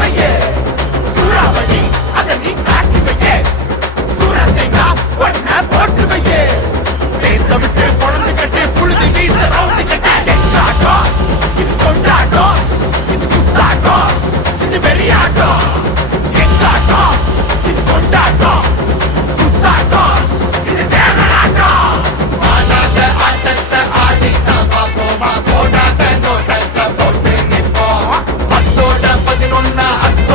வையே சூறாவளி அதை நீ காட்டி வையே சூரத்தையா ஒன்ன போட்டு வையே பேச விட்டு பொழுது கட்டு புழுதி வீச ரவுண்டு கட்டு எங்காட்டம் இது கொண்டாட்டம் இது குத்தாட்டம் இது வெறியாட்டம் எங்காட்டம் இது கொண்டாட்டம் குத்தாட்டம் இது தேவனாட்டம் ஆடாத ஆட்டத்தை ஆடித்தான் பார்ப்போமா போடாத நோட்டத்தை போட்டு நிற்போம் 10 11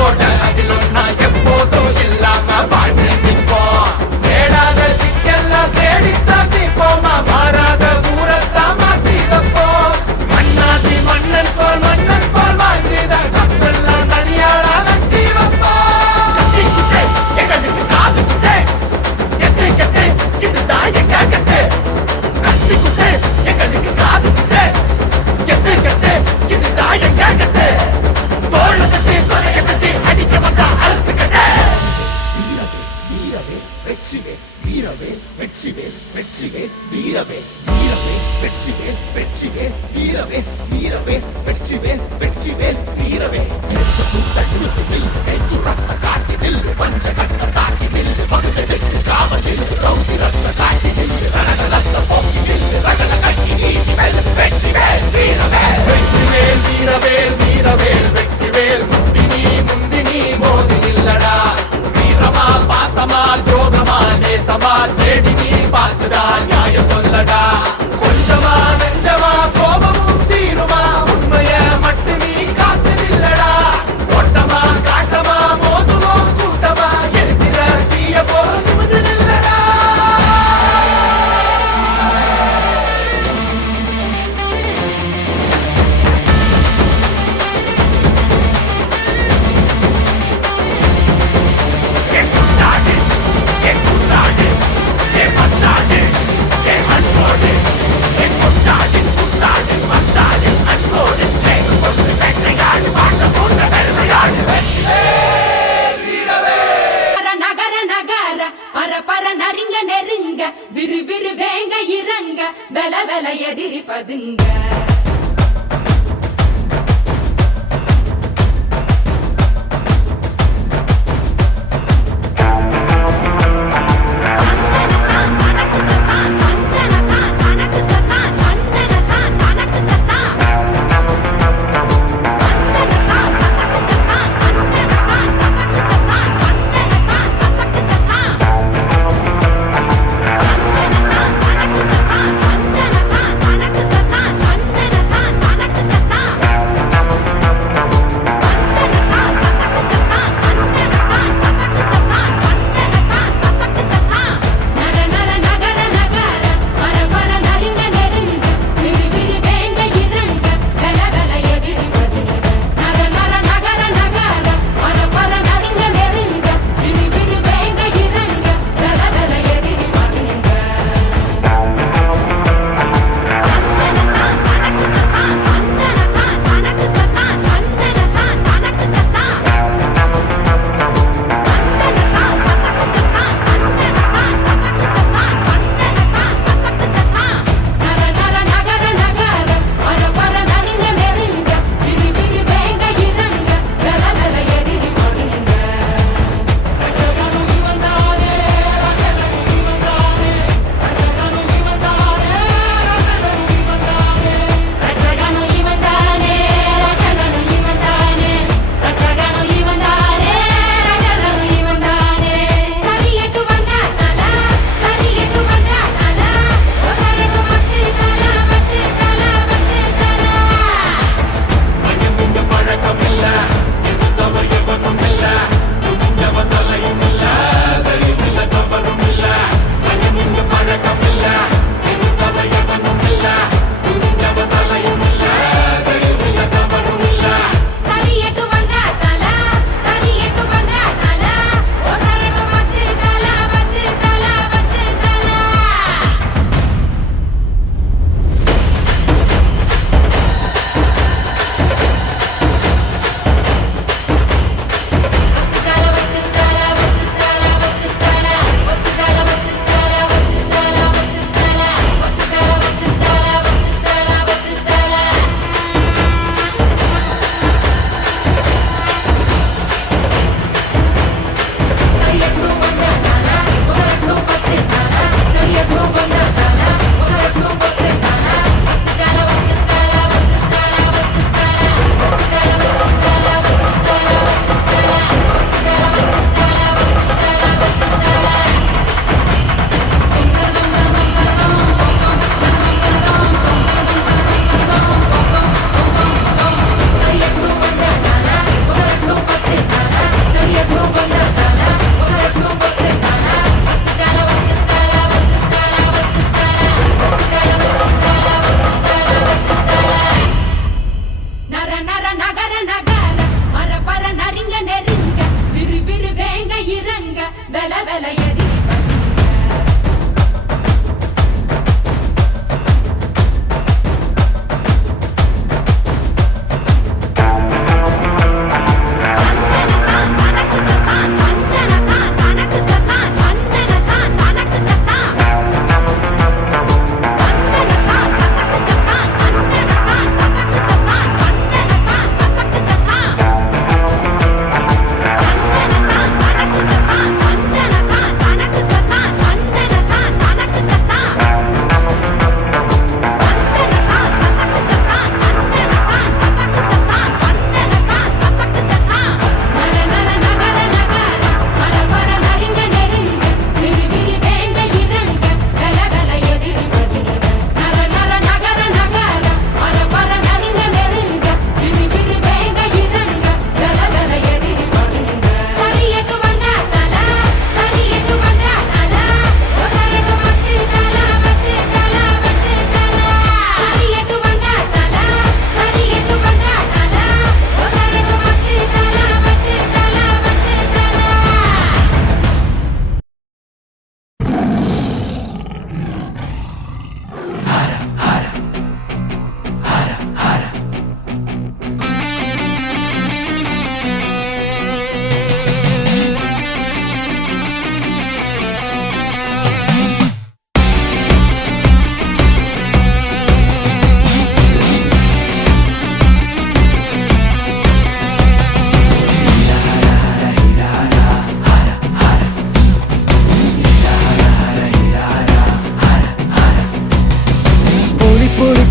இறங்க வெல வெல எதிரி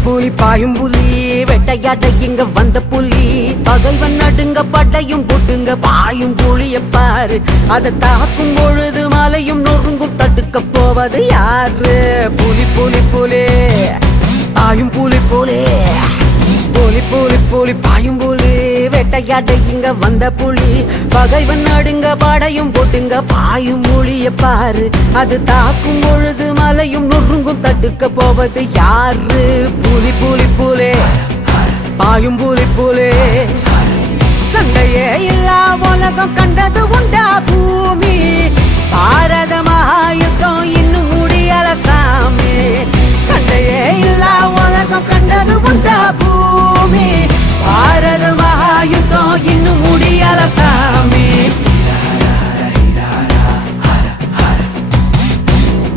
புலி பாயும் புலி வெட்டையாட இங்க வந்த புலி பகைவன் நடுங்க பட்டையும் போட்டுங்க பாயும் புலிய பாரு அதை தாக்கும் பொழுது மலையும் நொறுங்கும் தடுக்க போவது யாரு புலி புலி புலி பாயும் புலி புலி புலி புலி புலி பாயும் புலி வெட்டையாட இங்க வந்த புலி பகைவன் நடுங்க படையும் போட்டுங்க பாயும் புலிய பாரு அது தாக்கும் பொழுது மலையும் நொறுங்கும் தடுக்க போவது யாரு புலி புலி புலி பாயும் புலி புலி சண்டையே இல்லா உலகம் கண்டது உண்டா பூமி பாரத மகாயுத்தம் இன்னும் முடியல சாமி சண்டையே இல்லா உலகம் கண்டது உண்டா பூமி பாரத மகாயுத்தம் இன்னும் முடியல சாமி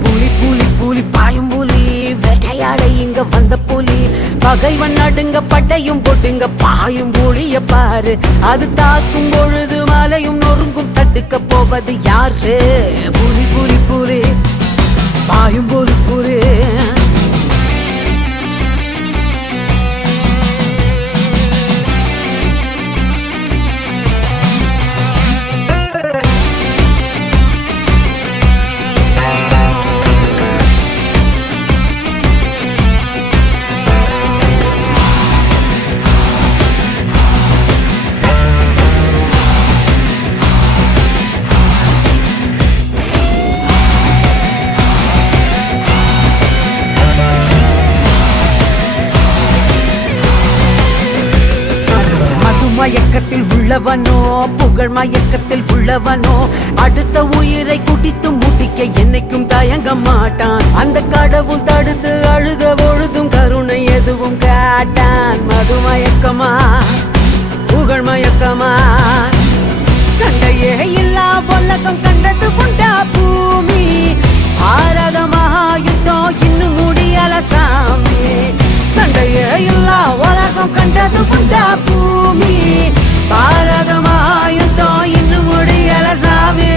புலி புலி புலி பாயும் புலி வேட்டையாட இங்க வந்த புலி பகைவன் நடுங்க பட்டையும் போட்டுங்க பாயும் புலிய பாரு அது தாக்கும் பொழுது மலையும் நொறுங்கும் தடுக்க போவது யாரு புலி புலி புலி பாயும் புலி புலி மயக்கத்தில் உள்ளவனோ புகழ் மயக்கத்தில் உள்ளவனோ அடுத்த உயிரை குடித்து முட்டிக்க என்னைக்கும் தயங்க மாட்டான் அந்த கடவுள் தடுத்து அழுத பொழுதும் கருணை எதுவும் காட்டான் மது மயக்கமா புகழ் மயக்கமா சண்டையே இல்லா உலகம் கண்டது உண்டா பூமி பாரத மகாயுத்தம் இன்னும் முடியல சாமி சண்டையே இல்லா உலகம் கண்டது உண்டா பூமி பாரத மகாயுத்தம் இன்னும் முடியல சாமி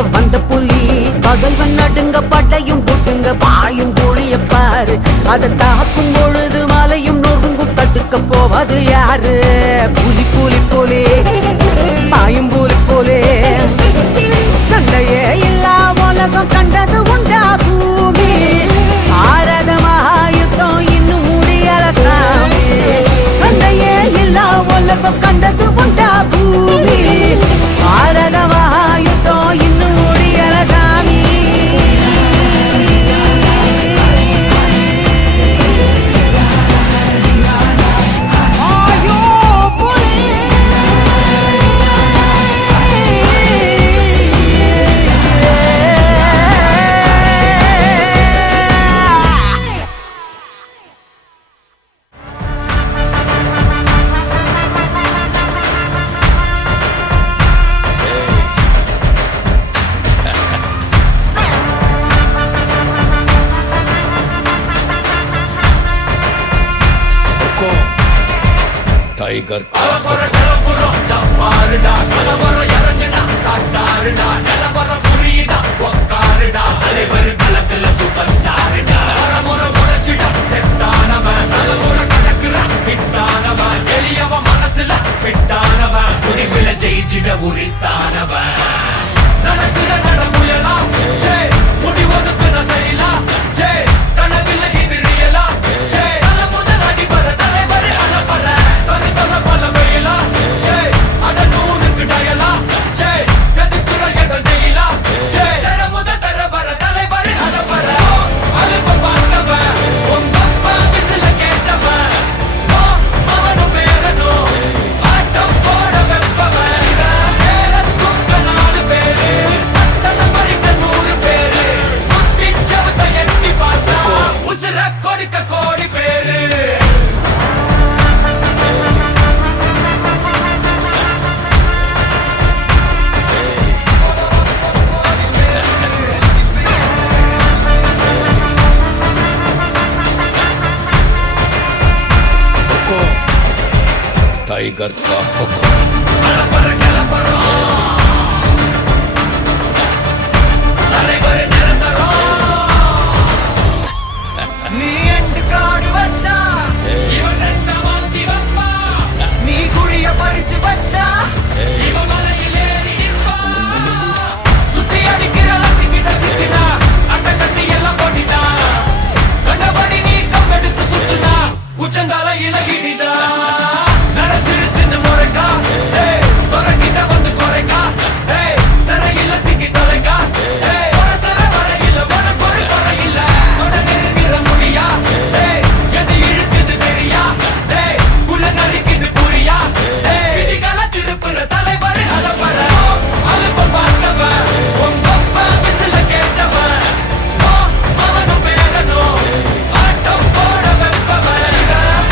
இங்க வந்த புலி பகைவன் நடுங்க படையும் போட்டுங்க பாயும் புலிய பாரு அதை தாக்கும் பொழுது மலையும் நொறுங்கும் தடுக்க போவது யாரு புலி புலி போலே பாயும் புலி போலே சண்டையே இல்லா உலகம் கண்டது உண்டா பூமி ஆரதமாயுத்தம் இன்னும் முடியல சாமி சண்டையே இல்லா உலகம் கண்டது உண்டா பூமி ஆரதமாயுத்தம் இன்னும் முடியல சாமி ஆயோ புலி टाइगर மனசுல ஃபிட்டானவன் முடிவுல ஜெயிச்சிட உரித்தானவன் நடக்கிற நடமுயலா சே முடிவதுக்குன ஸ்டைலா சே கனவில்ல இது ரியலா சே நல்ல முதல் அடிபர தலைவர் அலப்பற தனி தல பல வெயிலா சே அட நூறுக்கு டயலா சே செதுக்குற இடம் ஜெயிலா சே சர முத தர வர தலைவர் அலப்பற அலுப்ப பார்த்தவன் உங்க அப்பா விசில கேட்டவன் அவனும் பேரனும் ஆட்டம் போட வெப்பவன் பேரத்துக்க 4 பேரு பட்டண பறிக்க 100 பேரு முட்டிச்சவத்தை எட்டி பார்த்தா உசுர கொடுக்க கோடி பேரு टाइगर का हुक्म அலப்பற கிளப்பறோம் தலைவர் நிரந்தரம் நீ எண்டு காடு வச்சா இவன் ரெண்ட மாத்தி வப்பா நீ குழிய பறிச்சு வச்சா இவன் மலையில் ஏறி நிற்பா சுத்தி அடிக்கிற லத்திக்கிட்ட சிக்கினா அட்டை கட்டி எல்லாம் போட்டிட்டா கண்டபடி நீ கம்பெடுத்து சுத்துனா உச்சந்தால இலகிடிதா நரச்சிருச்சுன்னு முறைக்கா துறக்கிட்ட வந்து குறைக்கா சிறையில சிக்கி தொலைக்கா சர வரையில உனக்கு ஒரு குறையில்ல தொட நெருங்கிற முடியா எது இழுக்குது தெரியா குள்ள நறுக்குது புரியா விதிகளை திருப்புற தலைவர் அலப்பற அலுப்ப பார்த்தவன் உங்க அப்பா விசில கேட்டவன் அவனும் பேரனும் ஆட்டம் போட வெப்பவன்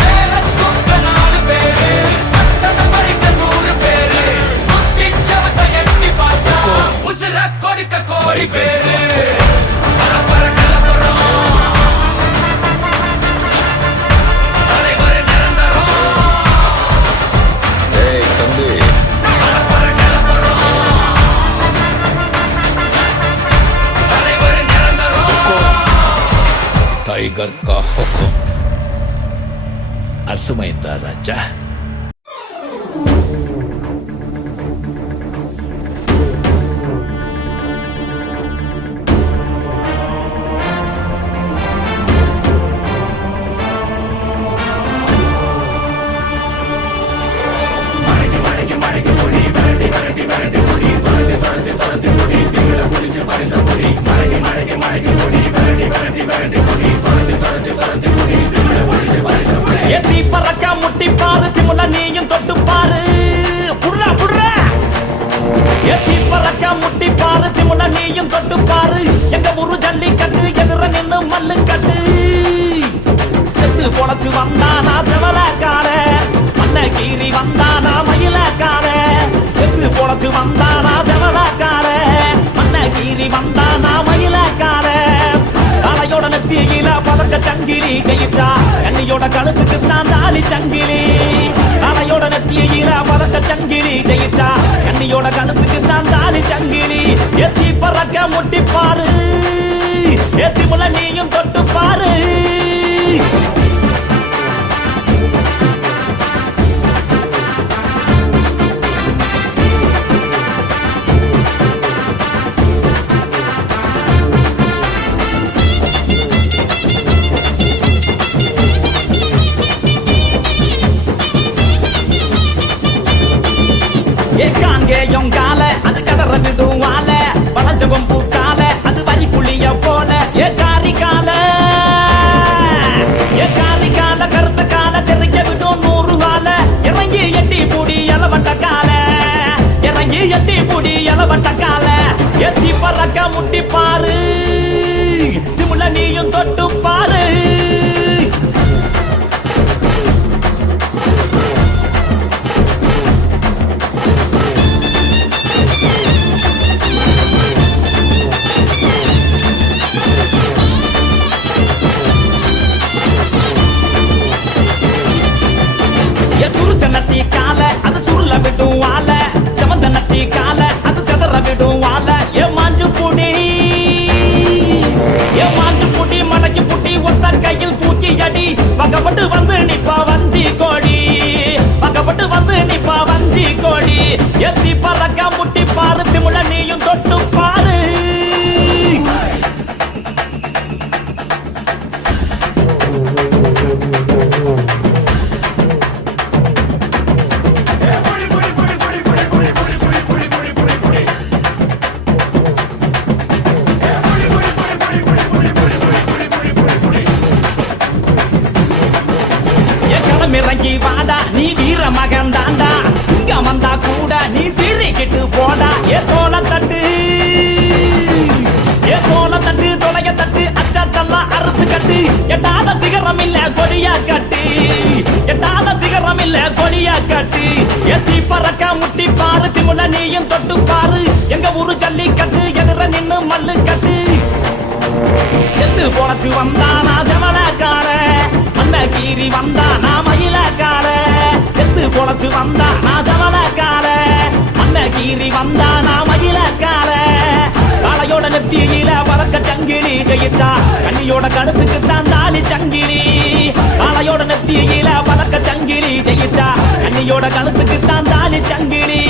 பேரத்துக்க 4 பேரு பட்டண பறிக்க 100 பேரு முட்டிச்சவத்தை எட்டி பார்த்தா உசுர கொடுக்க கோடி பேரு அலப்பற கிளப்பறோம் தலைவர் நிரந்தரம் ஏய் தம்பி அலப்பற கிளப்பறோம் தலைவர் நிரந்தரம் टाइगर का हुक्म अर्थमैंदा राजा எத்தி பறக்க முட்டி பாரு திமுல நீயும் தொட்டு பாரு புடுறா புடுறா எத்தி பறக்க முட்டி பாரு திமுல நீயும் தொட்டு பாரு எங்க ஊரு ஜல்லிக்கட்டு எதிர நின்னு மல்லு கட்டு செத்து பொழைச்சு வந்தானா செவலக்கார மண்ண கீறி வந்தானா மயிலக்கார செத்து பொழைச்சு வந்தானா செவலக்கார மண்ண கீறி வந்தானா மயிலக்கார தலையோ காளையோட நெத்தியில பதக்க சங்கிலி ஜெயிச்சா கண்ணியோட கழுத்துக்கு தான் தாலி சங்கிலி காளையோட நெத்தியில பதக்க சங்கிலி ஜெயிச்சா கண்ணியோட கழுத்துக்கு தான் தாலி சங்கிலி எத்தி பறக்க முட்டி பாரு எத்தி முள்ள நீயும் தொட்டு பாரு காங்கேயம் கால அது கதற விடும் வாழ பழஞ்சகம் பூக்கால அது வரி புளிய போல ஏ காரி கால கருத்த கால தெரிக்க விடும் 100 வாழ இறங்கி எட்டி பூடி எலவட்ட கால இறங்கி எட்டி பூடி எலவட்ட கால எத்தி பறக்க முட்டி பாரு திமுல நீயும் தொட்டு பாரு நத்தி கால அது சுருள விடும் வாழ செவந்த நத்தி கால அது செதற விடும் வாழ ஏ மாஞ்சு புடி மடக்கி புட்டி ஒத்த கையில் தூக்கி அடி பக்கப்பட்டு வந்து நிப்பா வஞ்சி கோடி பக்கப்பட்டு வந்து நிப்பா வஞ்சி கோடி எத்தி பறக்க முட்டி பாரு திமுல நீயும் தொட்டு பாரு இறங்கி வாடா நீ வீர மகன் தாண்டா சிங்கம் வந்தா கூட நீ சீறிக்கிட்டு போடா ஏ தோல தட்டு தொலைய தட்டு அச்சாட்டெல்லாம் அறுத்து கட்டு எட்டாத சிகரம் இல்ல கொடியா கட்டு எட்டாத சிகரம் இல்ல கொடியா கட்டு எத்தி பறக்க முட்டி பாரு திமுல நீயும் தொட்டு பாரு எங்க ஊரு ஜல்லிக்கட்டு எதிர நின்னு மல்லு கட்டு எத்து பொழைச்சு வந்தானா ஜமலக்கார மந்த கீரி வந்தானா மயிலக்கார எத்து பொழைச்சு வந்தானா ஜமலக்கார மந்த கீரி வந்தானா மயிலக்கார காளையோட நெத்தியில பறக்க சங்கிலி ஜெயிச்சா கண்ணியோட கடுப்புக்கு தான் தாலி சங்கிலி காளையோட நெத்தியில பறக்க சங்கிலி ஜெயிச்சா கண்ணியோட கழுத்துக்கு தான் தாலி சங்கிலி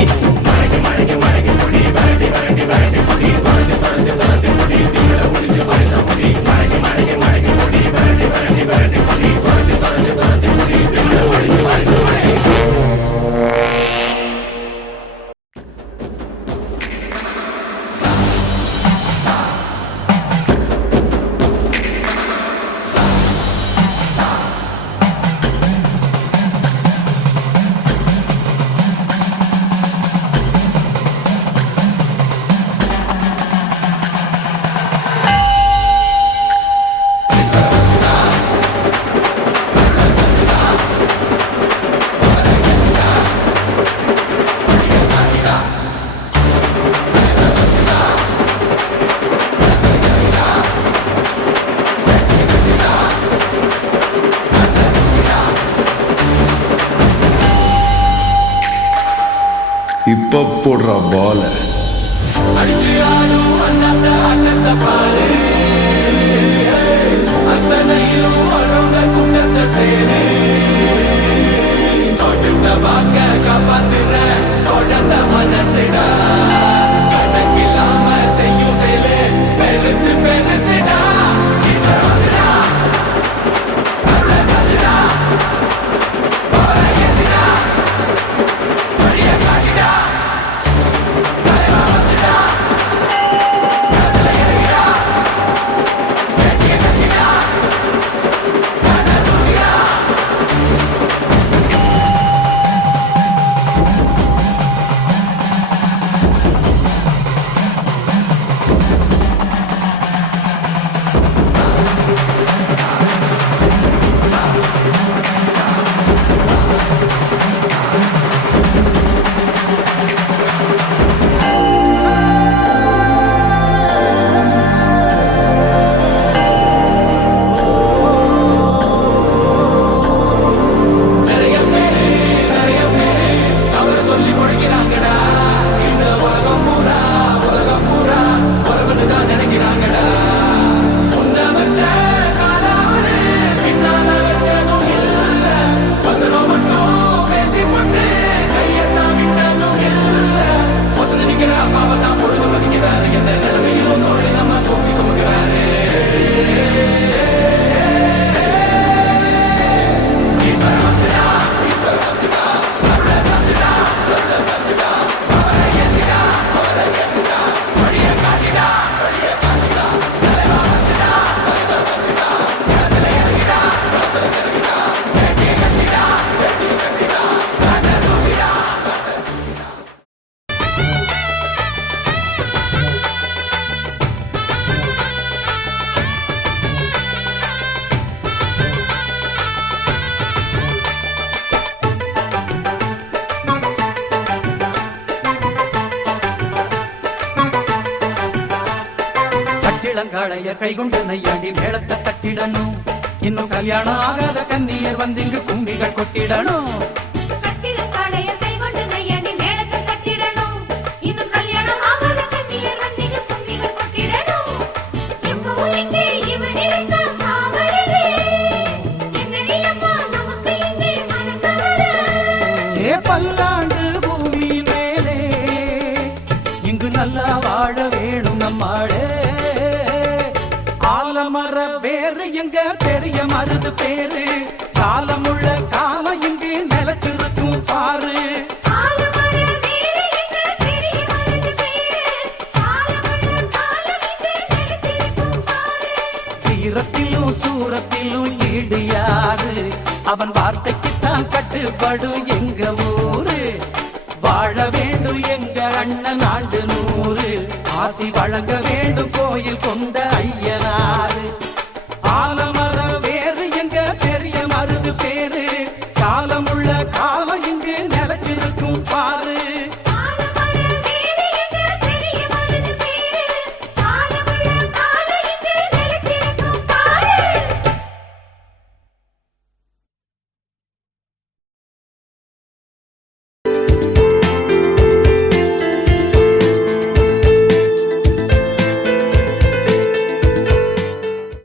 காளைய கைகொண்டு நையாண்டி மேளத்தை தட்டிடணும். இன்னும் கல்யாணம் ஆகாத கன்னியர் வந்து இங்கு கும்பிகள் கொட்டிடணும். கட்டிட காளைய கைகொண்டு நையாண்டி மேளத்தை தட்டிடணும். இன்னும் கல்யாணம் ஆகாத கன்னியர் வந்து இங்கு கும்பிகள் கொட்டிடணும். எப்பவும் இங்கே இவன் இருக்கான் காவலிலே. என்னடி அம்மா நமக்கு இங்கே மனக்கவலை. ஏ பல்லாண்டு பூமி மேலே இங்கு நல்லா வாழ வேணும் நம்மாளே. ஆலமர வேறு எங்க பெரிய மருது பேரு. காலமுள்ள காலம் இங்கே நிலச்சிருக்கும் பாரு. ஆலமர வேறு எங்க பெரிய மருது பேரு. காலமுள்ள காலம் இங்கே செலுத்திருக்கும் பாரு. சீரத்திலும் சூரத்திலும் ஈடு யாரு. அவன் வார்த்தைக்குத்தான் கட்டுப்படும் எங்க ஊரு. வாழ வேண்டும் எங்க அண்ணன் ஆண்டு 100. ஆசி வழங்க வேண்டும் கோயில் கொண்ட ஐயனாரு.